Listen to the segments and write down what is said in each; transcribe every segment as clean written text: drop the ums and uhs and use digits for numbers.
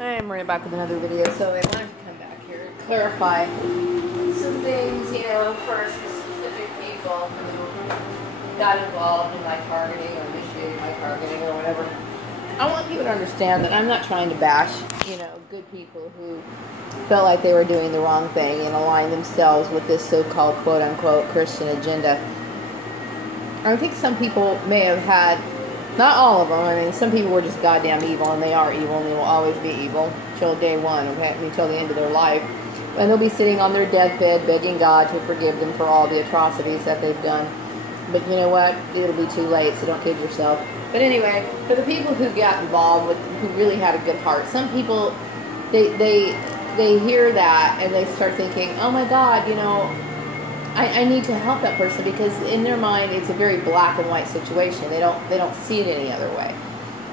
I'm right back with another video, so I wanted to come back here and clarify some things, for specific people who got involved in my targeting or initiated my targeting or whatever. I want people to understand that I'm not trying to bash, good people who felt like they were doing the wrong thing and align themselves with this so-called quote-unquote Christian agenda. I think some people may have had, not all of them, I mean, some people were just goddamn evil, and they are evil, and they will always be evil till day one, okay, until the end of their life. And they'll be sitting on their deathbed begging God to forgive them for all the atrocities that they've done. But you know what? It'll be too late, so don't kid yourself. But anyway, for the people who got involved, who really had a good heart, some people, they hear that, and they start thinking, oh my God, I need to help that person, because in their mind it's a very black and white situation. They don't see it any other way.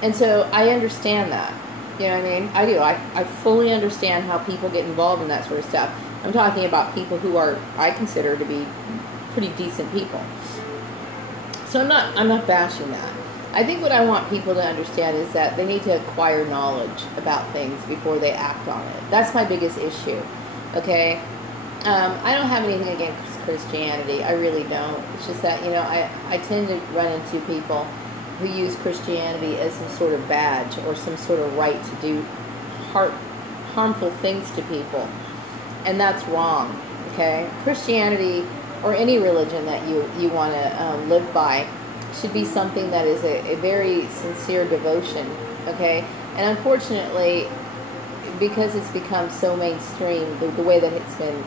And so I understand that. You know what I mean? I do. I fully understand how people get involved in that sort of stuff. I'm talking about people who I consider to be pretty decent people. So I'm not bashing that. I think what I want people to understand is that they need to acquire knowledge about things before they act on it. That's my biggest issue. Okay? I don't have anything against Christianity. I really don't. It's just that, I tend to run into people who use Christianity as some sort of badge or some sort of right to do harmful things to people. And that's wrong. Okay? Christianity, or any religion that you want to live by, should be something that is a very sincere devotion. Okay? And unfortunately, because it's become so mainstream, the way that it's been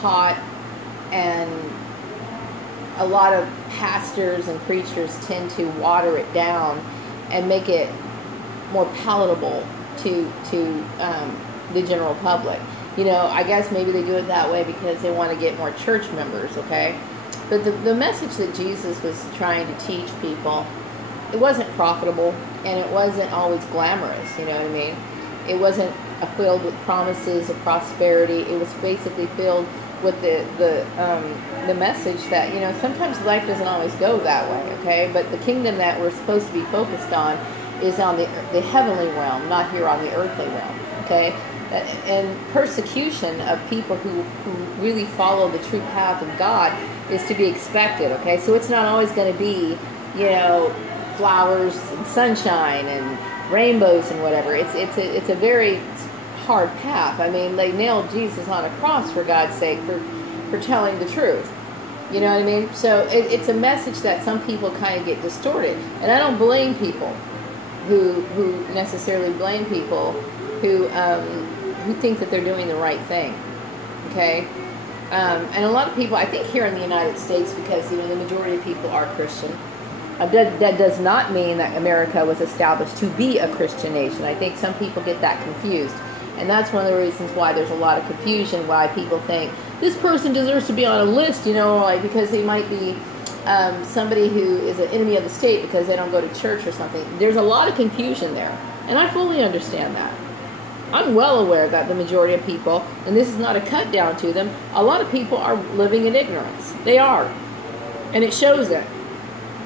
taught, and a lot of pastors and preachers tend to water it down and make it more palatable to the general public. I guess maybe they do it that way because they want to get more church members, okay? But the message that Jesus was trying to teach people, it wasn't profitable, and it wasn't always glamorous, you know what I mean? It wasn't filled with promises of prosperity. It was basically filled with the message that, sometimes life doesn't always go that way, okay? But the kingdom that we're supposed to be focused on is on the heavenly realm, not here on the earthly realm, okay? And persecution of people who really follow the true path of God is to be expected, okay? So it's not always going to be, flowers and sunshine and rainbows and whatever. It's a very hard path. I mean, they nailed Jesus on a cross, for God's sake, for telling the truth. You know what I mean? So it's a message that some people kind of get distorted. And I don't blame people who necessarily blame people who think that they're doing the right thing. Okay? And a lot of people, I think here in the United States, because, the majority of people are Christian, that does not mean that America was established to be a Christian nation. I think some people get that confused. And that's one of the reasons why there's a lot of confusion, why people think this person deserves to be on a list, because they might be somebody who is an enemy of the state because they don't go to church or something. There's a lot of confusion there. And I fully understand that. I'm well aware that the majority of people, and this is not a cut down to them, a lot of people are living in ignorance. They are. And it shows it.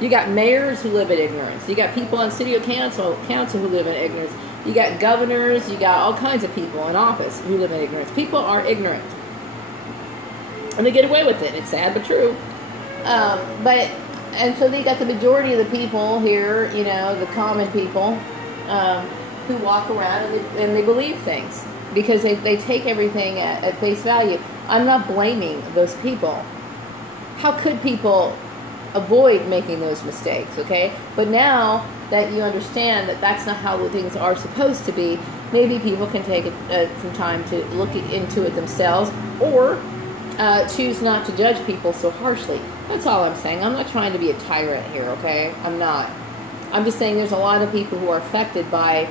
You got mayors who live in ignorance. You got people on city council who live in ignorance. You got governors. You got all kinds of people in office who live in ignorance. People are ignorant. And they get away with it. It's sad but true. And so they got the majority of the people here, the common people, who walk around and they believe things because they take everything at face value. I'm not blaming those people. How could people avoid making those mistakes, okay? But now that you understand that that's not how things are supposed to be, maybe people can take some time to look into it themselves, or choose not to judge people so harshly. That's all I'm saying. I'm not trying to be a tyrant here, okay? I'm not. I'm just saying there's a lot of people who are affected by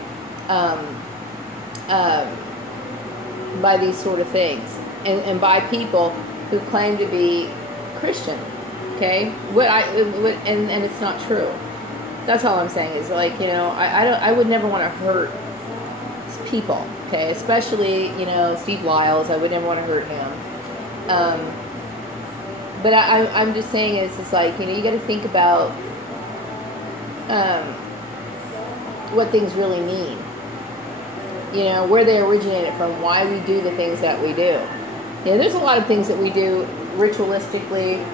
these sort of things, and by people who claim to be Christian. Okay, and it's not true. That's all I'm saying is I would never want to hurt people. Okay, especially Steve Lyles. I would never want to hurt him. But I'm just saying it's just you got to think about what things really mean. You know, where they originated from, why we do the things that we do. You know, there's a lot of things that we do ritualistically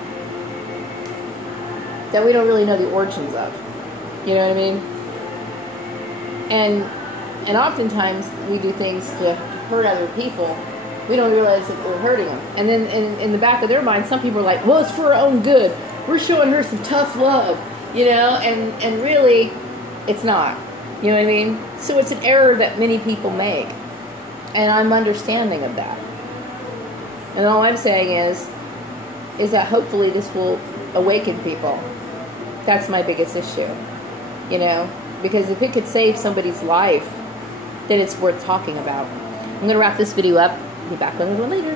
that we don't really know the origins of. You know what I mean? And oftentimes we do things to hurt other people. We don't realize that we're hurting them. And then in the back of their mind, some people are like, well, it's for our own good. We're showing her some tough love, you know? And really, it's not. You know what I mean? So it's an error that many people make. And I'm understanding of that. And all I'm saying is that hopefully this will awaken people. That's my biggest issue. You know? Because if it could save somebody's life, then it's worth talking about. I'm going to wrap this video up. Be back with another one later.